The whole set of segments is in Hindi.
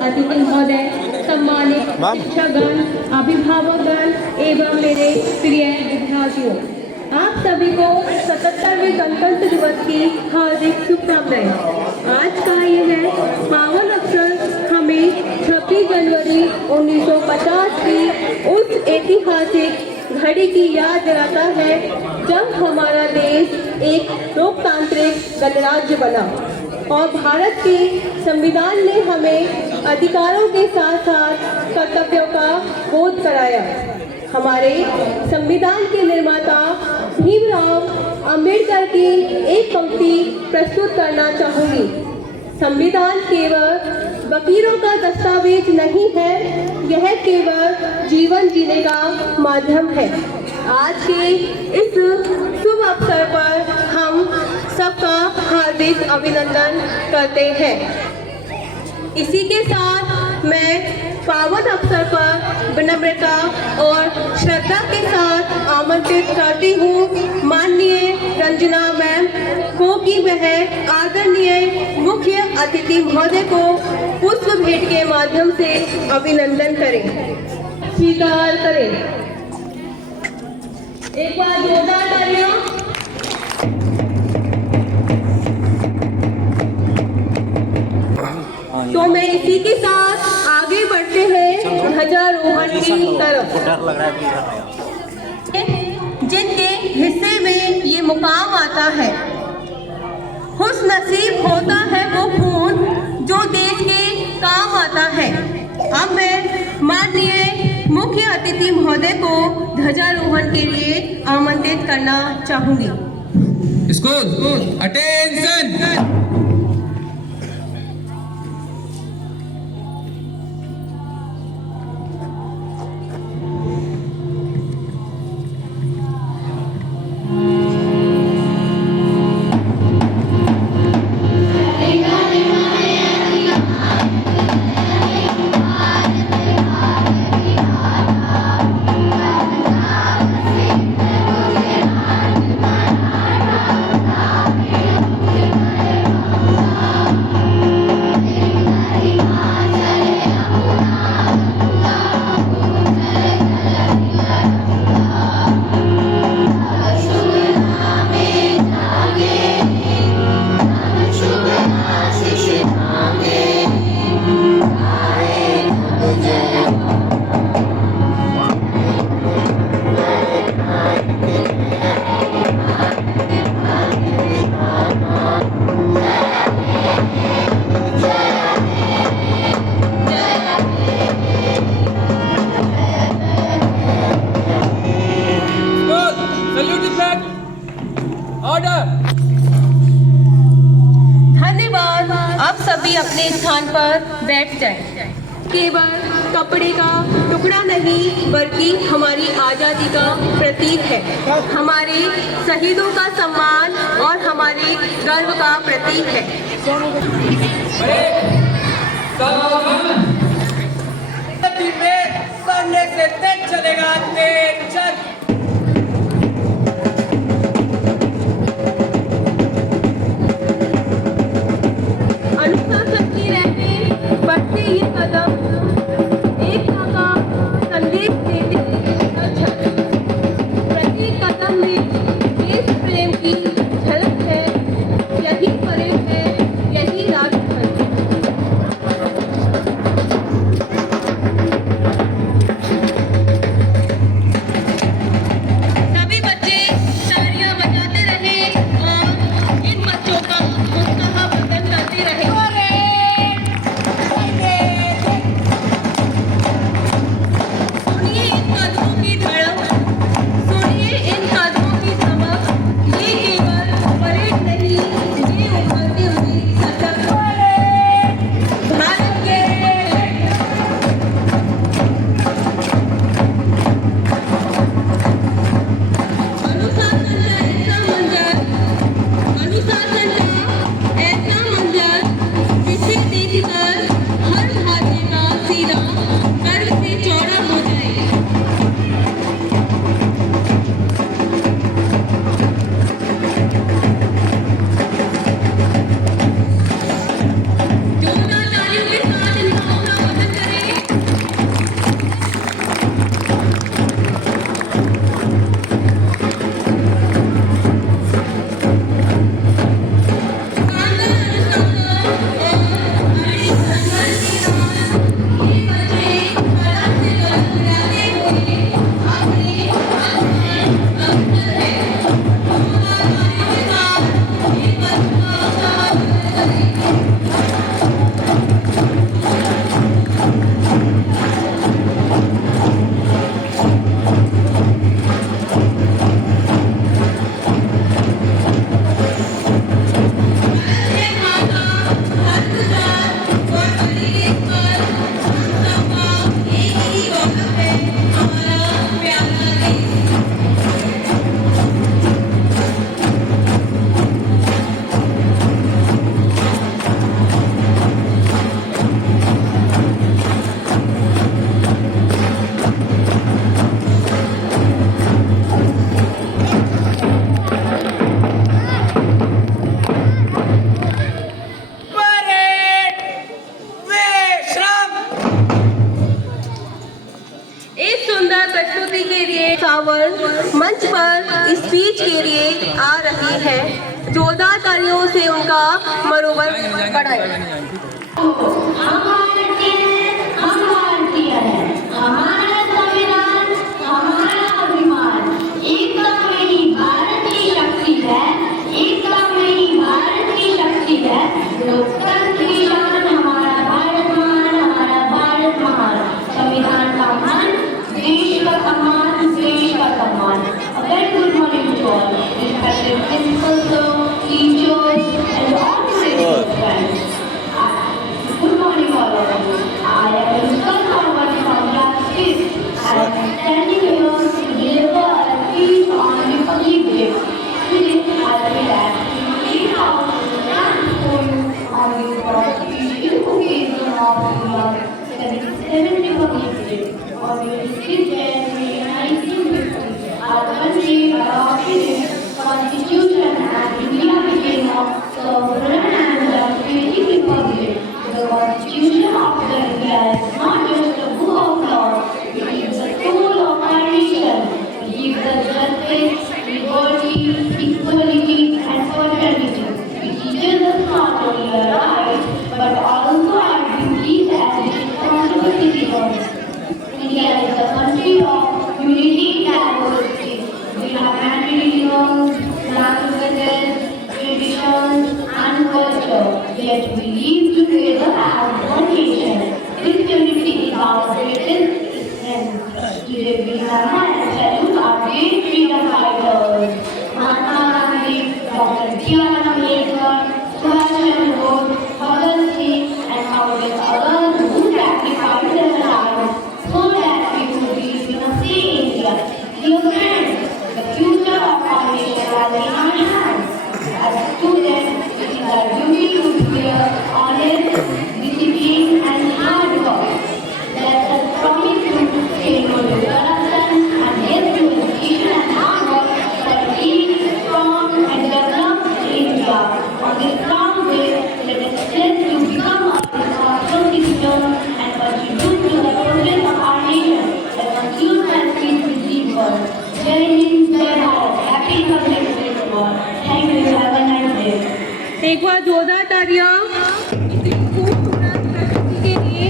अतिथि महोदय, सम्मानित शिक्षकगण, अभिभावकगण एवं मेरे प्रिय विद्यार्थियों, आप सभी को 77वें गणतंत्र दिवस की हार्दिक शुभकामनाएं। आज का यह पावन अवसर हमें 26 जनवरी 1950 की उस ऐतिहासिक घड़ी की याद दिलाता है जब हमारा देश एक लोकतांत्रिक गणराज्य बना और भारत के संविधान ने हमें अधिकारों के साथ साथ कर्तव्यों का बोध कराया। हमारे संविधान के निर्माता भीमराव अंबेडकर की एक पंक्ति प्रस्तुत करना चाहूंगी। संविधान केवल वकीलों का दस्तावेज नहीं है, यह केवल जीवन जीने का माध्यम है। आज के इस शुभ अवसर पर हम सबका हार्दिक अभिनंदन करते हैं। इसी के साथ मैं पावन अवसर पर विनम्रता और श्रद्धा के साथ आमंत्रित करती हूँ माननीय रंजना मैम को कि वह आदरणीय मुख्य अतिथि महोदय को पुष्प भेंट के माध्यम से अभिनंदन करें, स्वीकार करें। एक बार जोरदार तालियां। तो मैं इसी के साथ आगे बढ़ते हैं ध्वजारोहण की तरफ। जिनके हिस्से में ये मुकाम आता है, खुशनसीब होता है वो खून जो देश के काम आता है। अब मैं माननीय मुख्य अतिथि महोदय को ध्वजारोहण के लिए आमंत्रित करना चाहूंगी। School attention. धन्यवाद। अब सभी अपने स्थान पर बैठ जाएं। केवल कपड़े का टुकड़ा नहीं बल्कि हमारी आजादी का प्रतीक है, हमारे शहीदों का सम्मान और हमारे गर्व का प्रतीक है। सामने से तेज चलेगा, तेज चल। अनुशासन की रहते बढ़ते ये कदम एकता का संदेश देते प्रत्येक कदम में देश प्रेम की झलक है। यही परेड है, यही राजधर्म। कांवर मंच पर स्पीच के लिए आ रही है। जोरदार तालियों से उनका मनोबल बढ़ाएं। हम भारतीय हैं, हमारा संविधान हमारा अभिमान, एकता में ही भारत की शक्ति है, एकता में ही भारत की शक्ति है। लोकतंत्र की शान हमारा भारत महान, हमारा भारत महान। संविधान का मान, देश का सम्मान, देश का सम्मान। A very good morning to all, respected principals, teachers, and all the friends. Good morning, all of you. I am Anushka Kanwar from class 6. I am standing here to deliver a speech on Republic Day. Today, I will ask you to read out the last poem on the Constitution occasion of the 77th Republic Day on the 6th January 1950. Our country adopted its Constitution and India became a sovereign and democratic republic. The Constitution of the India is not just a book of laws, it is the soul of our nation. It gives us justice, liberty, equality, and fraternity. It teaches us not only our rights, but also our duties as responsible citizens. India is a country of unity and diversity. We have many religions, languages, traditions, and culture, yet we live together as one nation. This unity is our greatest strength. Today we remember and salute our great freedom fighters, Mahatma Gandhi, Dr. B.R. Ambedkar, Subhash Chandra Bose, Bhagat Singh, and countless others who sacrificed their lives so that we could live in a free India. Dear friends, the future of our nation lies in our hands. As students, it is our duty to be honest, disciplined, and hard work. Let us promise to say no to corruption and yes to education and hard work for a deep, strong, and developed India. On this strong day, let us pledge to become a responsible citizen and contribute to the progress of our nation. Let us use my speech with deep words. Jai Hind, Jai Bharat. Happy Republic Day to all. Thank you. Have a nice day. एक बार जोरदार तालियां इतनी खूबसूरत प्रस्तुति के लिए,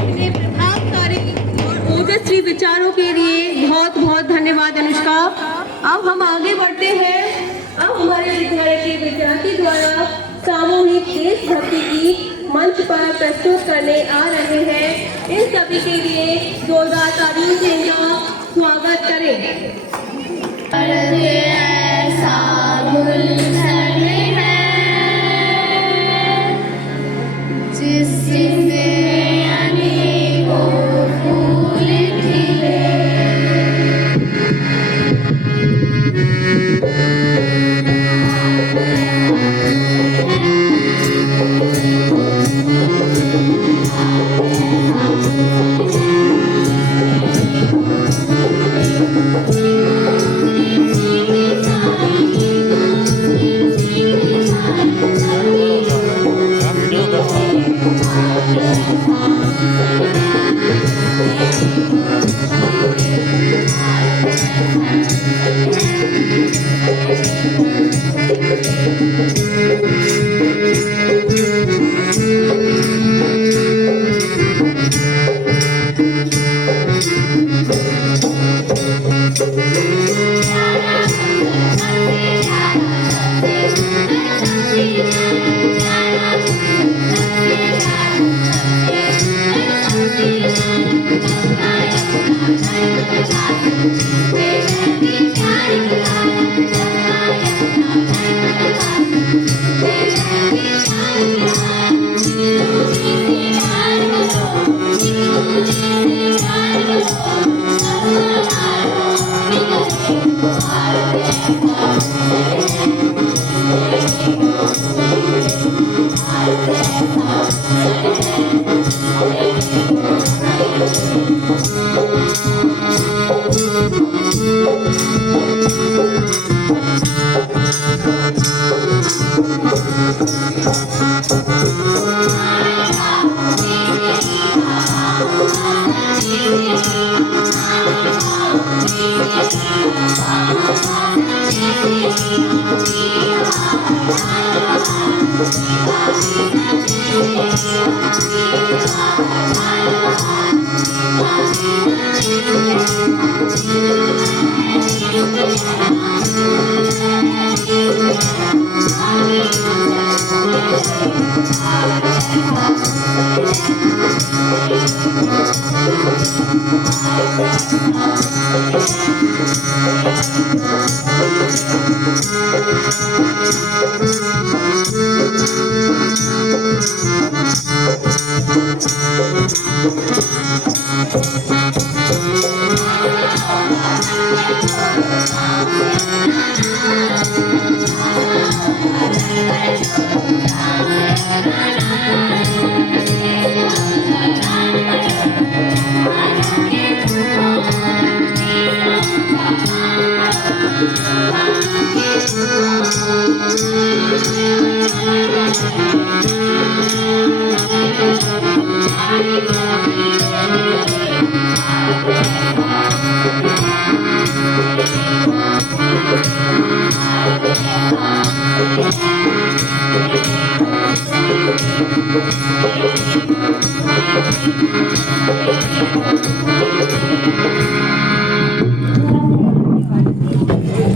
इतने प्रभावशाली और ओजस्वी विचारों के लिए बहुत बहुत धन्यवाद अनुष्का। अब हम आगे बढ़ते हैं। अब हमारे विद्यालय के विद्यार्थी द्वारा सामूहिक देशभक्ति की मंच पर प्रस्तुत करने आ रहे हैं। इन सभी के लिए जोरदार तालियों से इनका स्वागत करें।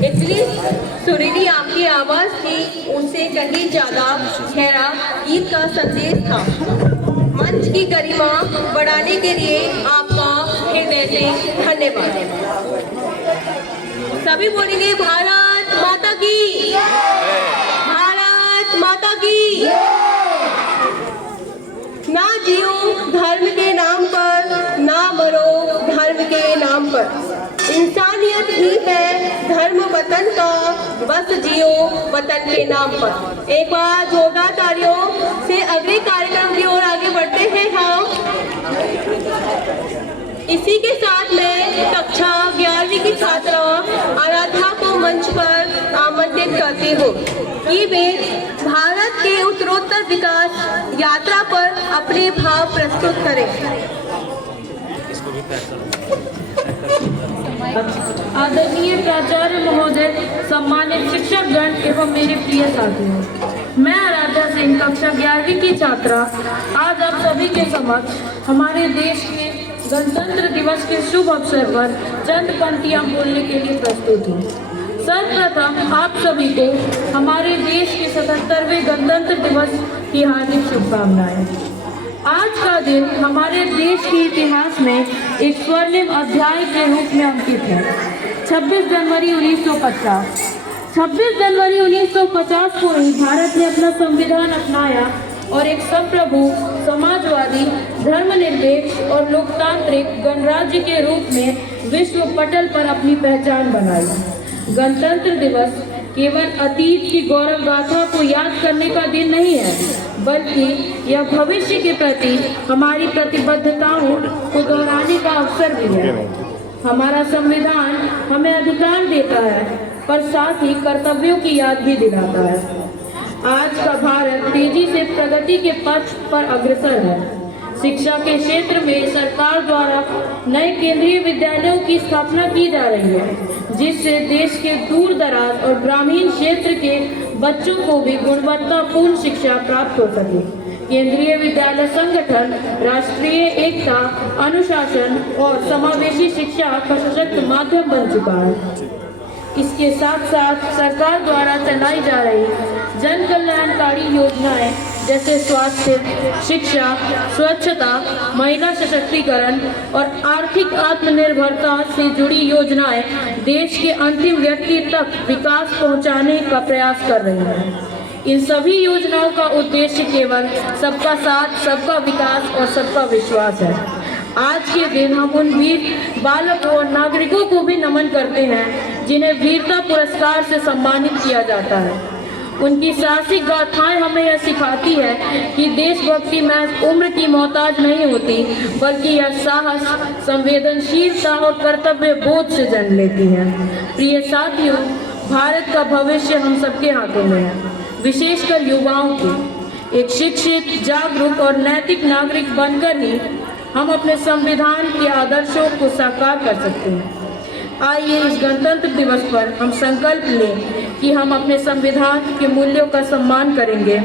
इतनी सुरीली आपकी आवाज थी, उससे कहीं ज्यादा गहरा गीत का संदेश था। मंच की गरिमा बढ़ाने के लिए आपका हृदय से धन्यवाद। सभी बोलेंगे भारत माता की, भारत माता की। ना जियो धर्म के नाम पर, ना मरो धर्म के नाम पर। इंसानियत ही है धर्म वतन का, बस जियो वतन के नाम पर। एक बार जोरदार तालियों से अगले कार्यक्रम की ओर आगे बढ़ते हैं हम। इसी के साथ मैं कक्षा 11वीं की छात्रा आराध्या को मंच पर आमंत्रित करती हूँ कि वे भारत के उत्तरोत्तर विकास यात्रा पर अपने भाव प्रस्तुत करें। आदरणीय प्राचार्य महोदय, सम्मानित शिक्षकगण एवं मेरे प्रिय साथियों, मैं आराध्या सिंह कक्षा 11वीं की छात्रा आज आप सभी के समक्ष हमारे देश के गणतंत्र दिवस के शुभ अवसर पर चंद पंक्तियां बोलने के लिए प्रस्तुत हूँ। सर्वप्रथम आप सभी को हमारे देश के 77वें गणतंत्र दिवस की हार्दिक शुभकामनाएं। आज का दिन हमारे देश के इतिहास में एक स्वर्णिम अध्याय के रूप में अंकित है। 26 जनवरी 1950 को ही भारत ने अपना संविधान अपनाया और एक संप्रभु, समाजवादी, धर्मनिरपेक्ष और लोकतांत्रिक गणराज्य के रूप में विश्व पटल पर अपनी पहचान बनाई। गणतंत्र दिवस केवल अतीत की गौरव गाथा को याद करने का दिन नहीं है, बल्कि यह भविष्य के प्रति हमारी प्रतिबद्धताओं को दोहराने का अवसर भी है। हमारा संविधान हमें अधिकार देता है, पर साथ ही कर्तव्यों की याद भी दिलाता है। आज का भारत तेजी से प्रगति के पथ पर अग्रसर है। शिक्षा के क्षेत्र में सरकार द्वारा नए केंद्रीय विद्यालयों की स्थापना की जा रही है, जिससे देश के दूर दराज और ग्रामीण क्षेत्र के बच्चों को भी गुणवत्तापूर्ण शिक्षा प्राप्त हो सके। केंद्रीय विद्यालय संगठन राष्ट्रीय एकता, अनुशासन और समावेशी शिक्षा का सशक्त माध्यम बन चुका है। इसके साथ साथ सरकार द्वारा चलाई जा रही जन कल्याणकारी योजनाएं जैसे स्वास्थ्य, शिक्षा, स्वच्छता, महिला सशक्तिकरण और आर्थिक आत्मनिर्भरता से जुड़ी योजनाएं देश के अंतिम व्यक्ति तक विकास पहुंचाने का प्रयास कर रही हैं। इन सभी योजनाओं का उद्देश्य केवल सबका साथ, सबका विकास और सबका विश्वास है। आज के दिन हम उन वीर बालकों और नागरिकों को भी नमन करते हैं जिन्हें वीरता पुरस्कार से सम्मानित किया जाता है। उनकी साहसिक गाथाएं हमें यह सिखाती है कि देशभक्ति महज उम्र की मोहताज नहीं होती, बल्कि यह साहस, संवेदनशीलता और कर्तव्य बोध से जन्म लेती है। प्रिय साथियों, भारत का भविष्य हम सबके हाथों में है, विशेषकर युवाओं की। एक शिक्षित, जागरूक और नैतिक नागरिक बनकर ही हम अपने संविधान के आदर्शों को साकार कर सकते हैं। आइए इस गणतंत्र दिवस पर हम संकल्प लें कि हम अपने संविधान के मूल्यों का सम्मान करेंगे,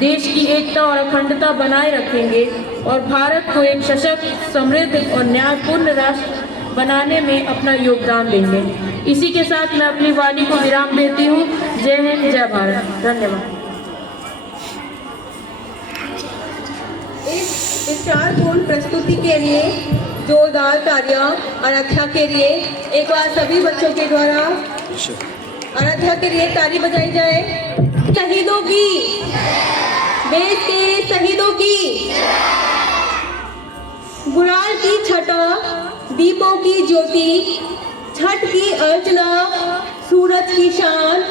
देश की एकता और अखंडता बनाए रखेंगे और भारत को एक सशक्त, समृद्ध और न्यायपूर्ण राष्ट्र बनाने में अपना योगदान देंगे। इसी के साथ मैं अपनी वाणी को विराम देती हूँ। जय हिंद, जय भारत। धन्यवाद। इस विचारपूर्ण प्रस्तुति के लिए जोरदार तालियां आराध्या के लिए। एक बार सभी बच्चों के द्वारा आराध्या के लिए ताली बजाई जाए। शहीदों की, देश के शहीदों की, गुलाल की छटा, दीपों की ज्योति, छठ की अर्चना, सूरज की शान,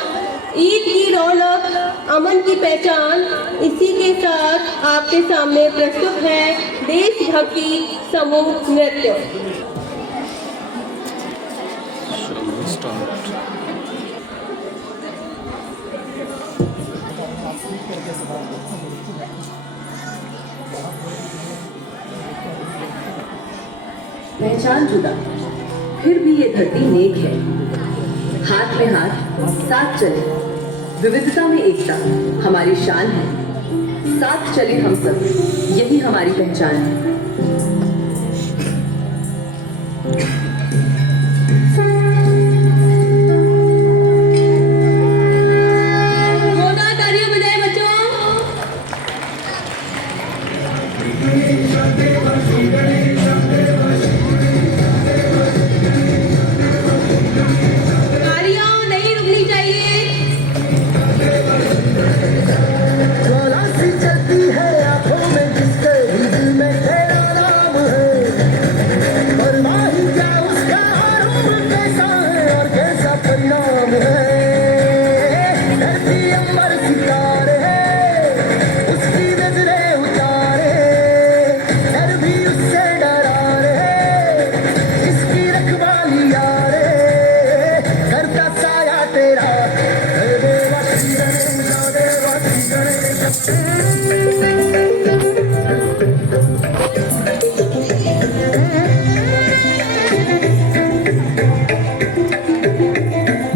ईद की रौनक, अमन की पहचान। इसी के साथ आपके सामने प्रस्तुत है देशभक्ति समूह नृत्य। पहचान जुदा, फिर भी ये धरती नेक है। हाथ में हाथ साथ चले, विविधता में एकता हमारी शान है। साथ चले हम सब, यही हमारी पहचान है। जोरदार तालियां बजाएं बच्चों। तालियां नहीं रुकनी चाहिए। ज्वाला सी चलती है आंखों में जिसके दिल में तेरा नाम है। परवाही क्या उसका आरोप कैसा है और कैसा परिणाम है। धरती अंबर सितारे है, उसकी नजरें उतारे, डर भी उससे डरा रे, इसकी रखवाली यारे, करता साया तेरा हे देवा श्री गणेश, देवा श्री गणेश।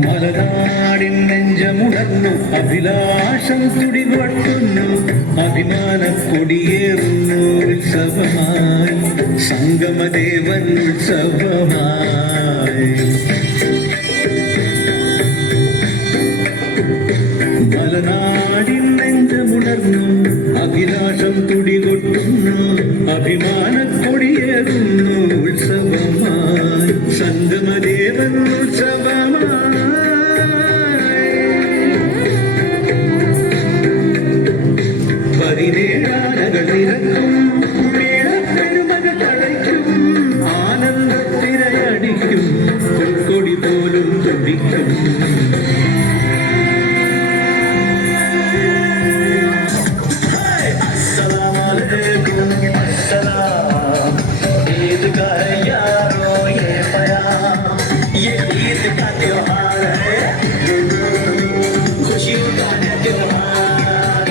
മലനാടിൻ നെഞ്ചമുണർന്നു അഭിലാഷം തുടികൊട്ടുന്നു അഭിമാനക്കൊടിയേറുന്നു ഉത്സവമായി സംഗമദേവൻ ഉത്സവമായി മലനാടിൻ നെഞ്ചമുണർന്നു അഭിലാഷം തുടികൊട്ടുന്നു അഭിമാനക്കൊടിയേറുന്നു ഉത്സവമായി സംഗമദേവൻ ഉത്സവമായി പതിനേഴാനകൾ നിരക്കും മേളപ്പെരുമകൾ തളയ്ക്കും ആനന്ദത്തിരയടിക്കും കൊടി പോലും തുടിക്കും ईद का है यारो ये प्यार, ये ईद का त्योहार है, खुशियों का है त्योहार।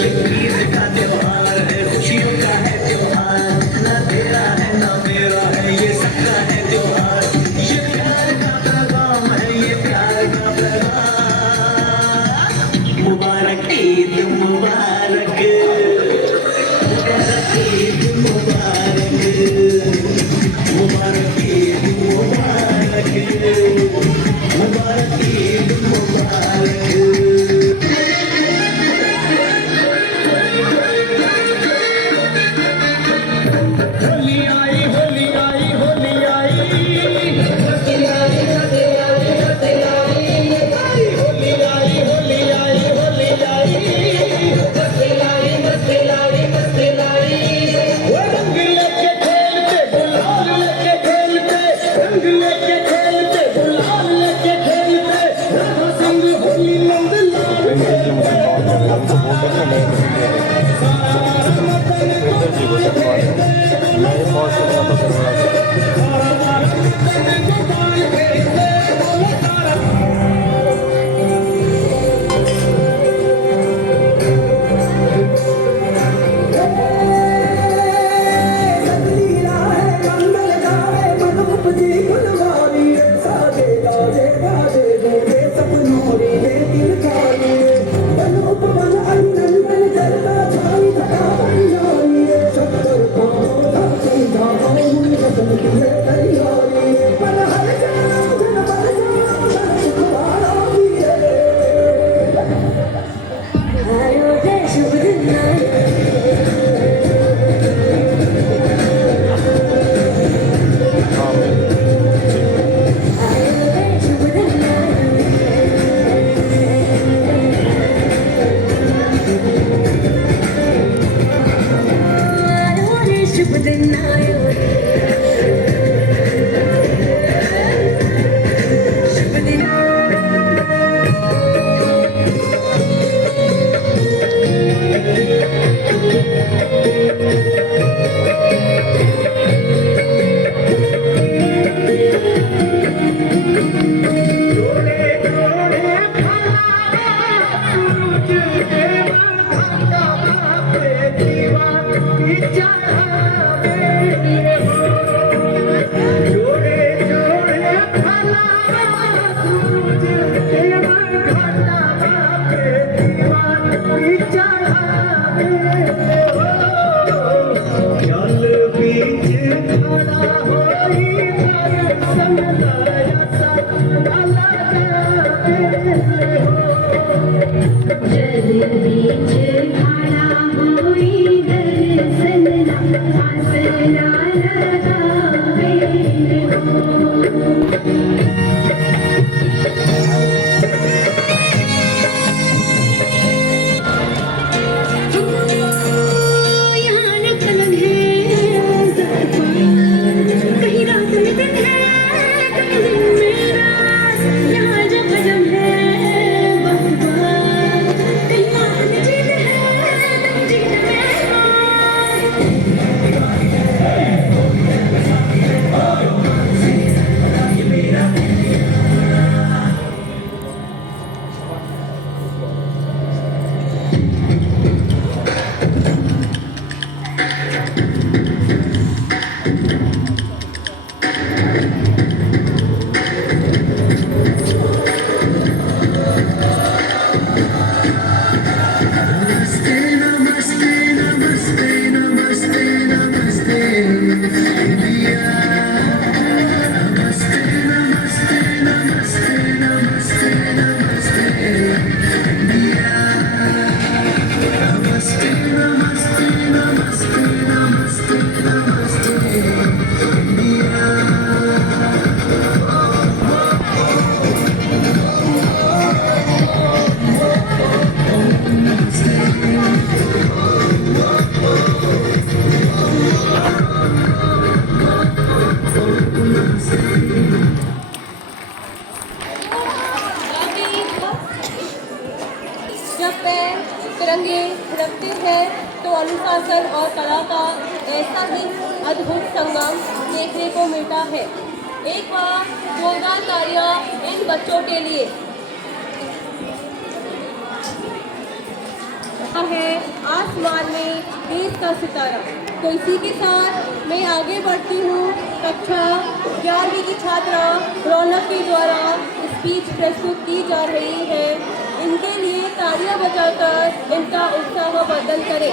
ये ईद का त्योहार है, खुशियों का है त्योहार। ना तेरा है ना मेरा है, ये सबका है त्योहार। ये प्यार का पैगाम है, ये प्यार का पैगाम। मुबारक ईद मुबारक, ईद मुबारक, मुबारक ईद मुबारक, मुबारक ईद मुबारक। होली आई होली आई होली आई, होली आई होली आई होली आई, होली आई होली आई, वो रंग लेके खेलते गुलाल लेके खेलते, रंग लेके खेलते गुलाल लेके खेलते, राधा संग होली नंद लाल दिन आयो शुभ दिन जब पैर तिरंगे रखते हैं तो अनुशासन और कला का ऐसा ही अद्भुत संगम देखने को मिलता है। एक बार जोरदार तालियां इन बच्चों के लिए। है आसमान में देश का सितारा। तो इसी के साथ मैं आगे बढ़ती हूँ। कक्षा 11वीं की छात्रा रौनक के द्वारा स्पीच प्रस्तुत की जा रही है। इनके लिए तालियां बजाकर इनका उत्साह वर्धन करें।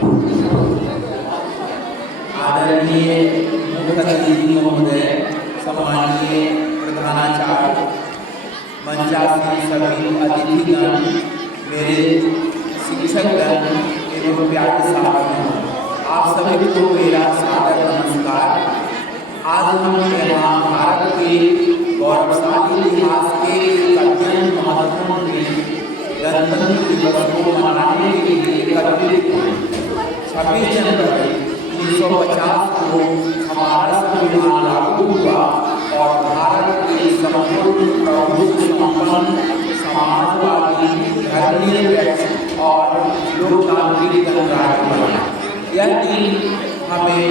आदरणीय मुख्य अतिथि महोदय, सम्मानीय प्रधानाचार्य, मंचासीन सभी अतिथिगण, मेरे शिक्षकगण एवं प्यारे साथियों, आप सभी को मेरा सादर नमस्कार। आज हम यहाँ भारत के गौरवशाली इतिहास के अत्यंत महत्वपूर्ण गणतंत्र दिवस को मनाने के लिए एकत्रित हैं। 26 जनवरी 1950 को हमारा संविधान लागू हुआ और भारत के संपूर्ण प्रभुत्व संपन्न समाजवादी, धर्मनिरपेक्ष और लोकतांत्रिक गणराज्य बना। यह दिन हमें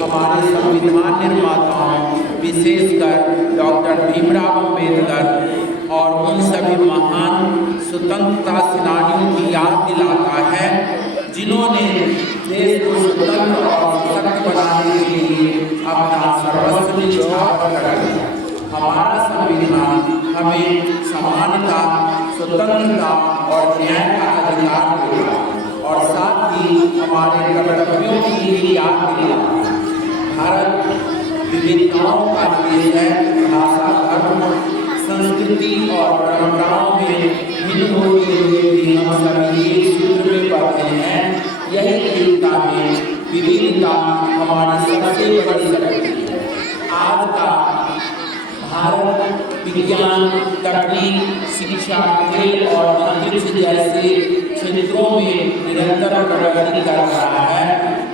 हमारे संविधान निर्माताओं, विशेषकर डॉक्टर भीमराव अम्बेडकर और उन सभी महान स्वतंत्रता सेनानियों की याद दिलाता है जिन्होंने देश को स्वतंत्र और सशक्त बनाने के लिए अपना सर्वस्व न्यौछावर कर दिया। हमारा संविधान हमें समानता, स्वतंत्रता और न्याय का अधिकार देता और साथ ही हमारे कर्तव्यों की भी याद दिलाता। भारत विविधताओं का देश है। भाषा, धर्म, संस्कृति और परंपराओं में भिन्न होते हुए भी हम सभी एक सूत्र में पढ़ते हैं। यही एकता में विविधता हमारी सबसे बड़ी शक्ति है। आज का भारत विज्ञान, तकनीक, शिक्षा, खेल और अंतरिक्ष जैसे क्षेत्रों में निरंतर प्रगति कर रहा है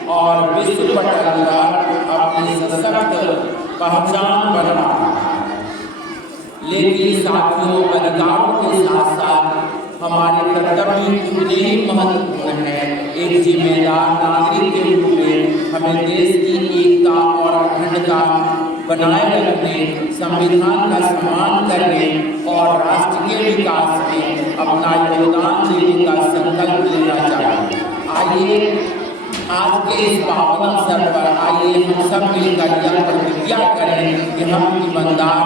और विश्व पटल पर अपनी सशक्त पहचान बना रहा है। लेकिन साथियों, अधिकारों के साथ साथ हमारे कर्तव्य उतने ही महत्वपूर्ण हैं। एक जिम्मेदार नागरिक के रूप में हमें देश की एकता और अखंडता बनाए रखने, संविधान का सम्मान करने और राष्ट्र के विकास में अपना योगदान देने का संकल्प लेना चाहिए। आइए आज के इस पावन अवसर पर आइए हम सब मिलकर यह प्रतिज्ञा करें कि हम ईमानदार,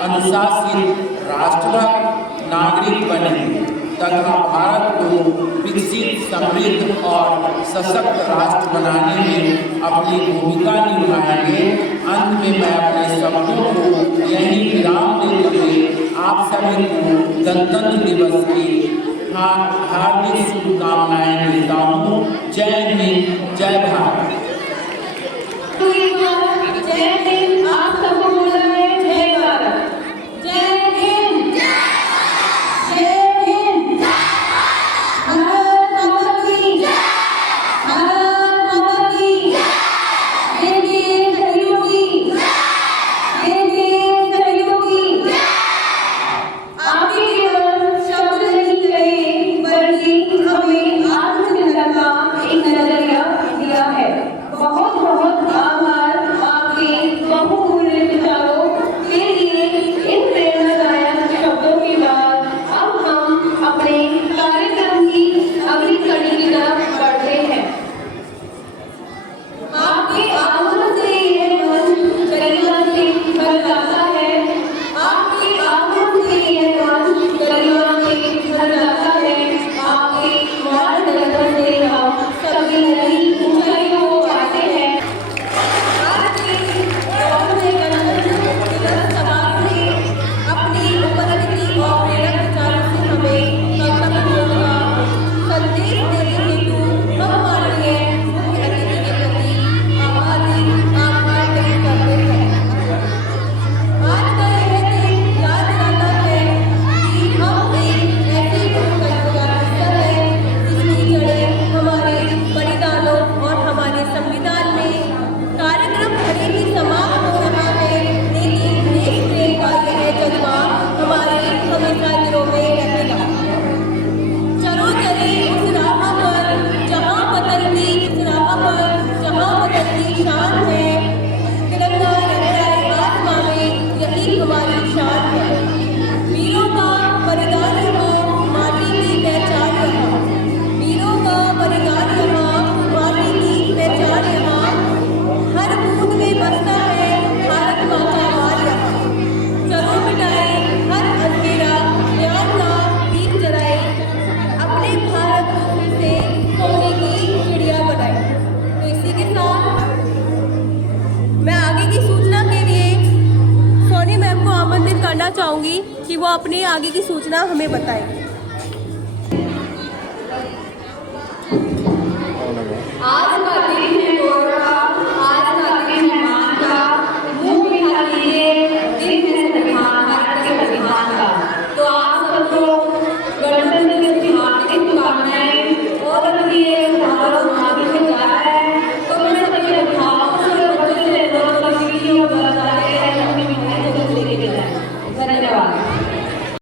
अनुशासित, राष्ट्रभक्त नागरिक बनेंगे तथा भारत को विकसित, समृद्ध और सशक्त राष्ट्र बनाने में अपनी भूमिका निभाएंगे। अंत में मैं अपने शब्दों को यही विराम देते हुए आप सभी को गणतंत्र दिवस की हार्दिक शुभकामनाएं देता हूँ। जय हिंद, जय भारत। जय हिंद। आप सबको बोलना है जय भारत। जय हिंद, जय हिंद। भारत माता की जय, भारत माता की जय। हिंदी सहयोगी जय, हिंदी सहयोगी जय। आगे केवल शब्द नहीं कहे बल्कि हमें आत्मनिर्भरता एक करना चाहूँगी कि वो अपने आगे की सूचना हमें बताएं। आज